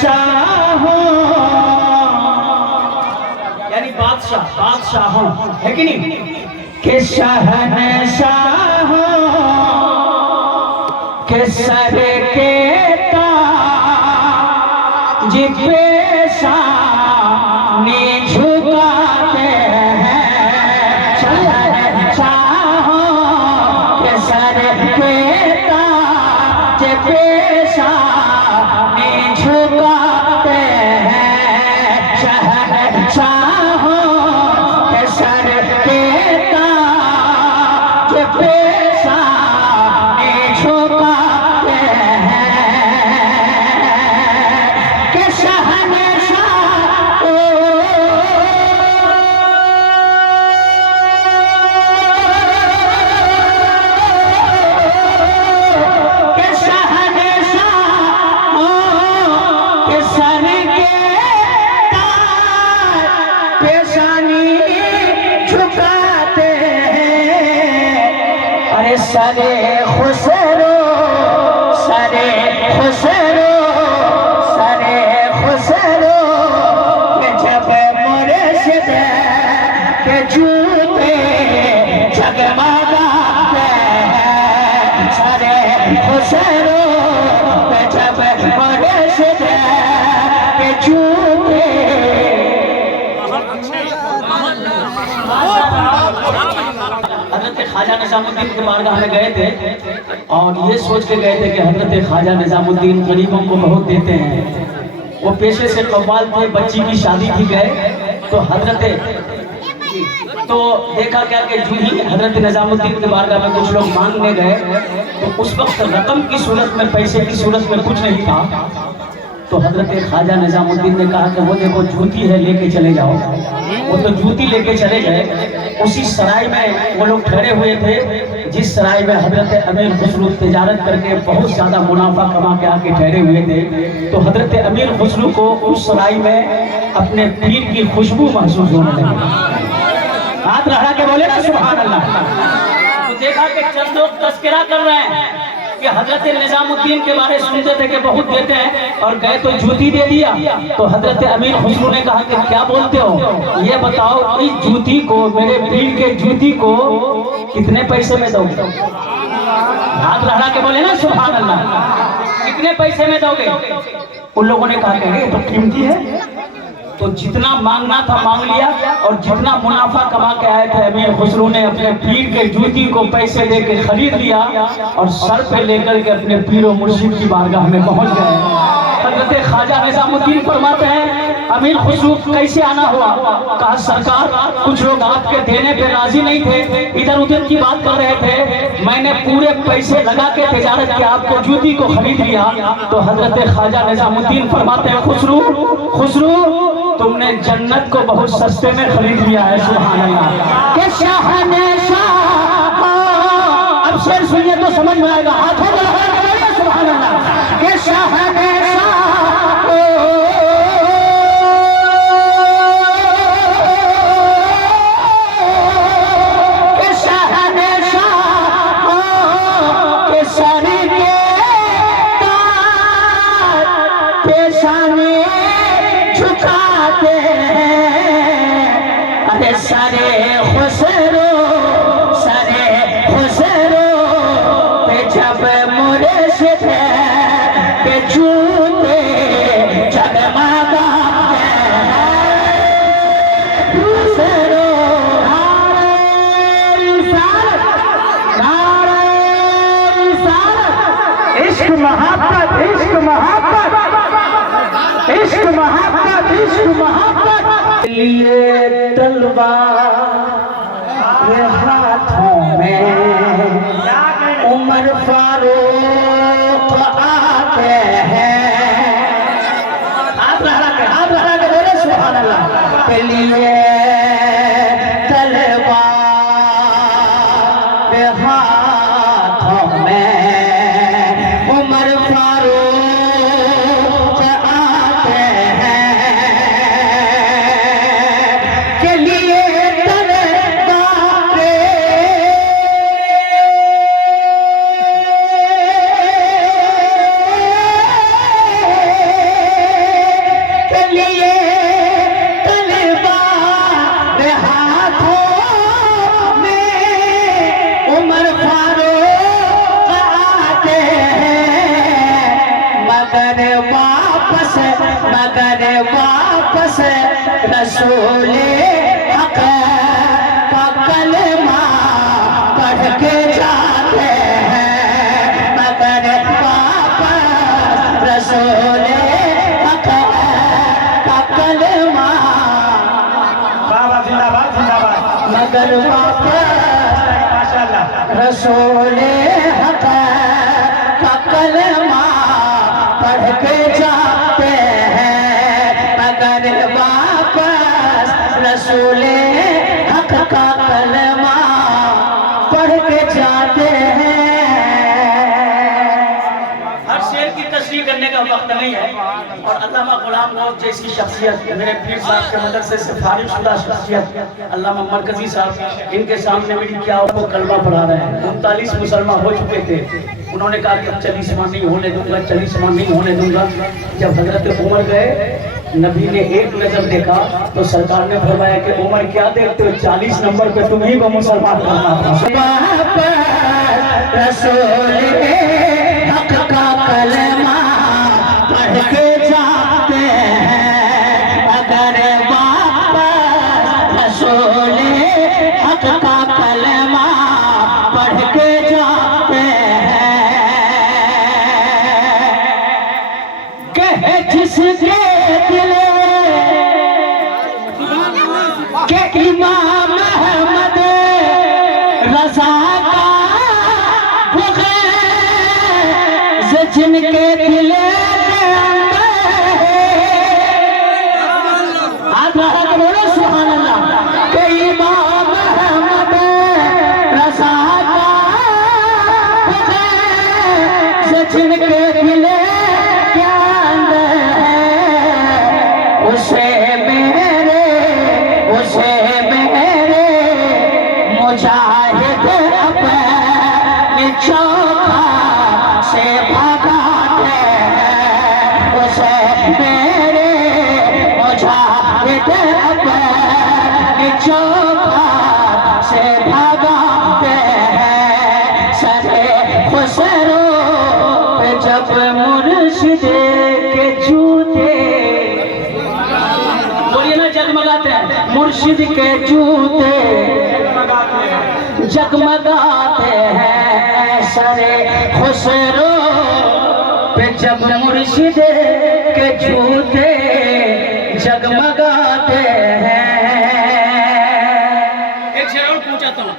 शहनशाहों, यानी बादशाहों है कि नहीं, के शहनशाहों के सर के ताज पेशानी झुकाते हैं, शहनशाहों के सर के ताज पेशानी झुकाते हैं, शहनशाहों के सर के ताज पेशानी झुकाते हैं, के शहनशाहों के शहनशाहों के सर के ताज पेशानी झुकाते हैं। अरे सरे खुसरो, सरे खुसरो, सरे खुसरो में जब मुर्शिद के जूते जगमगाते हैं, सरे खुसरो में जब मुर्शिद के जूते। हजरत ख्वाजा निजामुद्दीन के बारगाह में गए थे और ये सोच के गए थे कि हजरत ख्वाजा निजामुद्दीन गरीबों को बहुत देते हैं। वो पेशे से कव्वाल थे, बच्ची की शादी थी, गए तो तो देखा क्या कि जो ही हजरत निजामुद्दीन के बारगाह में कुछ लोग मांगने गए तो उस वक्त रकम की सूरत में, पैसे की सूरत में कुछ नहीं था। तो हजरत ख्वाजा निजामुद्दीन ने कहा कि वो देखो जूती है, लेके चले जाओ। वो तो जूती लेके चले गए। उसी सराय में वो लोग ठहरे हुए थे जिस सराय में हजरत अमीर खुसरो तिजारत करके बहुत ज्यादा मुनाफा कमा के आके ठहरे हुए थे। तो हजरत अमीर खुसरो को उस सराय में अपने पीर की खुशबू महसूस होने लगी। हाथ लड़ा के बोले ना सुभान अल्लाह। तो देखा कि चंद लोग तस्करा कर रहे हैं कि हजरत निजामुद्दीन के बारे सुनते थे कि बहुत देते हैं और गए तो जूती दे दिया। तो हजरत अमीर खुसरो ने कहा कि क्या बोलते हो, ये बताओ इस जूती को, मेरे पीर के जूती को कितने पैसे में दोगे? हाथ लहरा के बोले ना सुभान अल्लाह। कितने पैसे में दोगे? उन लोगों ने कहा कि ये तो कीमती है। तो जितना मांगना था मांग लिया और जितना मुनाफा कमा के आए थे अमीर खुसरो ने अपने पीर के जूती को पैसे दे के खरीद लिया और सर पे लेकर के अपने पीर और मुर्शिद की बारगाह में पहुंच गए। हजरत ख्वाजा निजामुद्दीन फरमाते हैं अमीर खुसरो कैसे आना हुआ? कहा सरकार कुछ लोग आपके देने पे राजी नहीं थे, इधर उधर की बात कर रहे थे, मैंने पूरे पैसे लगा के तिजारत के आपको जूती को खरीद लिया। तो हजरत ख्वाजा निजामुद्दीन फरमाते हैं खुसरो तुमने जन्नत को बहुत सस्ते में खरीद लिया है। सुभान अल्लाह। के शहनशाह, अब शेर सुनिए तो समझ में आएगा। हाथों में लगा के सुभान अल्लाह। के शहनशाह, के शहनशाह के सर के ताज पेशानी झुकाते हैं। अरे सरे खुसरो, सरे खुसरो पे जब मुर्शिद के जूते जगमगाते हैं। खुसरो नारे रिसालत, नारे रिसालत, इश्क मोहब्बत, इश्क मोहब्बत, इश्क मोहब्बत, इश्क मोहब्बत। लिए तलवार हाथों में उमर फारूक आते हैं। हाथ लहरा के बोले सुभान अल्लाह। के लिए तलवार हाथों में उमर फारूक आते हैं। के लिए मगर वापस रसूले हक का कलमा पढ़ के जाते हैं, मगर वापस रसूले हक का कलमा, जिंदाबाद जिंदाबाद। मगर वापस माशाल्लाह। रसूले हक का कलमा पढ़ के जाते हैं, मगर वापस रसूले हक का कलमा पढ़ के जाते हैं। हर शेर की तशरीह करने का वक्त नहीं है, और अल्लामा गुलाम गौस जैसी शख्सियत, मेरे पीर साहब के मदरसे से फारिग शुदा शख्सियत अल्लामा मरकजी साहब, इनके सामने मेरी क्या वो कलमा पढ़ा रहे हैं। 39 मुसलमान हो चुके थे, उन्होंने कहा कि अब 40 माह नहीं होने दूंगा, 40 माह नहीं होने दूंगा। जब हजरत उमर गए, नबी ने एक नजर देखा तो सरकार ने फरमाया कि उमर क्या देखते हो, 40 नंबर पे तुम्ही को मुसलमान करना था। रसूले हक का कलमा पढ़ के जाते हैं, अगर वापस रसूले हक का कलमा पढ़ के जाते हैं। कहे जिसके दिल के इमाम अहमद रजा का जिनके दिल के अंदर हाथ लगा के बोलो सुभान अल्लाह। के इमाम अहमद रजा का जिनके दिल के अंदर है, उसे मेरे मुजाहिद अपने चौका से भगाते हैं, उसे मेरे मुजाहिद अपने चौका से भगाते हैं। सरे खुसरो पे जब मुर्शिद के जूते, बोलिए ना, जगमगाते हैं, मुर्शिद के जूते जगमगाते हैं। सरे खुसरो पे जब मुर्शिद के जूते जगमगाते हैं। एक शेर और पूछता हूँ,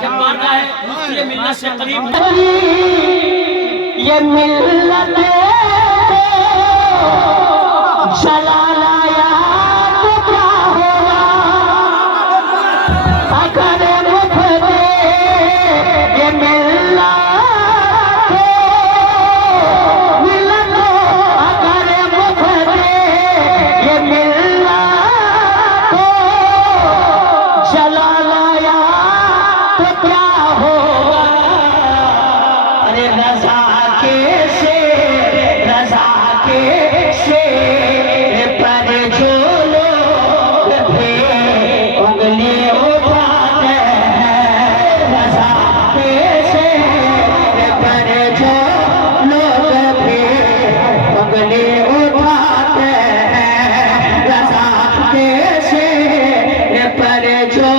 जब बारगाह है मुफ्ती ये मिल्लत से करीब, ये मिल्लत जलाला याद क्या होगा, अगर मुफ्ती ये मिल्लत अगर मुफ्ती ये मिल्लत जलाला याद क्या होगा। अरे रजा के से पर जो लोग भी उंगली उठाते हैं, रजा के से पर जो लोग भी उंगली उठाते हैं, रजा के से पर जो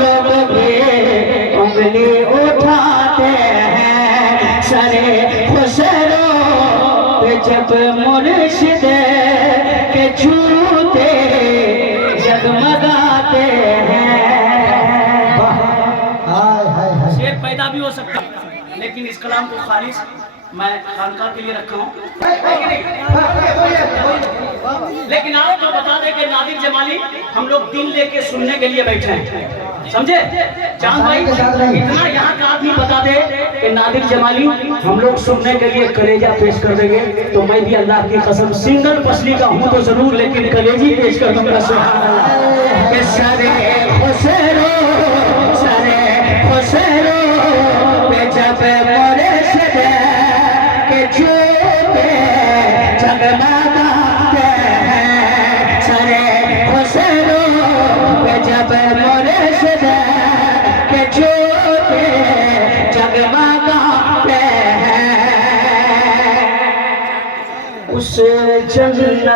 लोग भी उंगली उठाते हैं। सरे खुसरो पे जब मुर्शिद के जूते जगमगाते हैं। शेर पैदा भी हो सकता है, लेकिन इस कलाम को खालिस मैं खानका के लिए रखा हूँ। लेकिन आपको बता दें कि नादिर जमाली हम लोग दिल लेके सुनने के लिए बैठे हैं, समझे चांद भाई। इतना यहाँ का आदमी बता दे कि नादिर जमाली हम लोग सुनने के लिए कलेजा पेश कर देंगे, तो मैं भी अल्लाह की कसम सिंगल पसली का हूँ तो जरूर, लेकिन कलेजी पेश कर दूंगा। सुभान अल्लाह। सरे खुसरो पे जब मुर्शिद के जूते जगमगाते हैं, सरे खुसरो पे जब मुर्शिद के जूते जगमगाते हैं। उसे जन्नत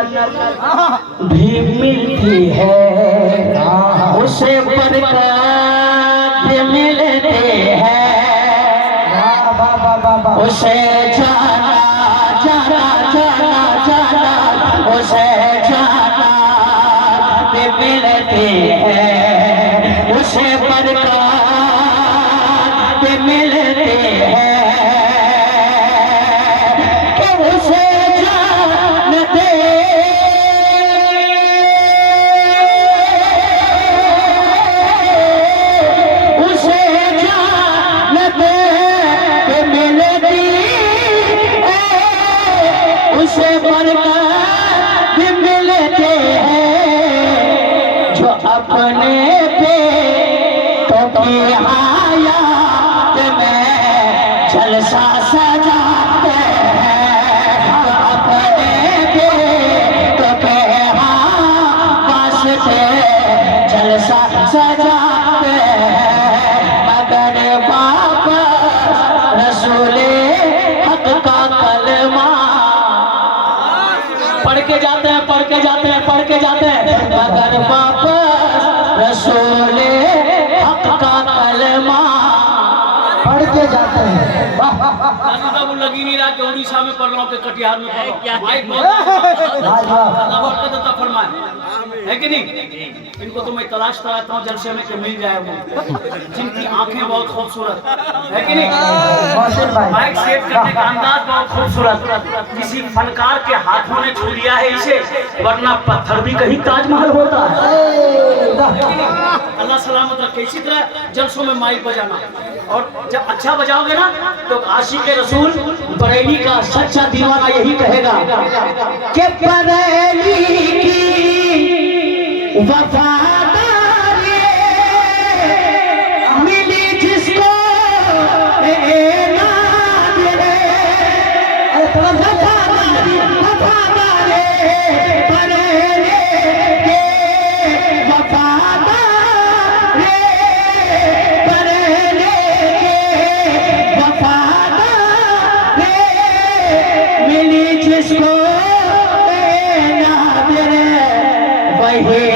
भी मिलती है, उसे बरकत मिलते हैं, उसे जाना जाना जाना जाना उसे जाना भी मिलते हैं, उसे बरकत भी मिलते हैं। उसे बरकत मिलते हैं जो अपने बेटों की हयात में जलसा सजाते हैं, अपने बेटों के वास्ते जलसा सजाते हैं, मगर वापस रसूले हक का कलमा पढ़ के जाते हैं, पढ़ के जाते हैं, पढ़ के जाते हैं, मगर वापस रसूले हक का कलमा पढ़ के जाते हैं। बाबू लगी नहीं रहा कि उड़ीसा में पढ़ रहा हूँ कि कटिहार में पढ़ रहा हूँ। माइक बहुत फरमाए है कि नहीं। इनको तो मैं तलाश कराता हूँ जलसे में कि मिल जाए वो, जिनकी आंखें बहुत खूबसूरत है कि नहीं, माइक सेट करने का अंदाज बहुत खूबसूरत, किसी फनकार के हाथों ने छू लिया है इसे, वरना पत्थर भी कहीं ताजमहल होता है। अल्लाह सलामत रखे। इसी तरह जलसों में माइक बजाना, और जब अच्छा बजाओगे ना तो आशिक रसूल बरेली का सच्चा दीवाना यही कहेगा कि बरेली की वफादारी मिली जिसको वफादारी वफादारी बरेली के वफादारी बरेली मिली जिसको वही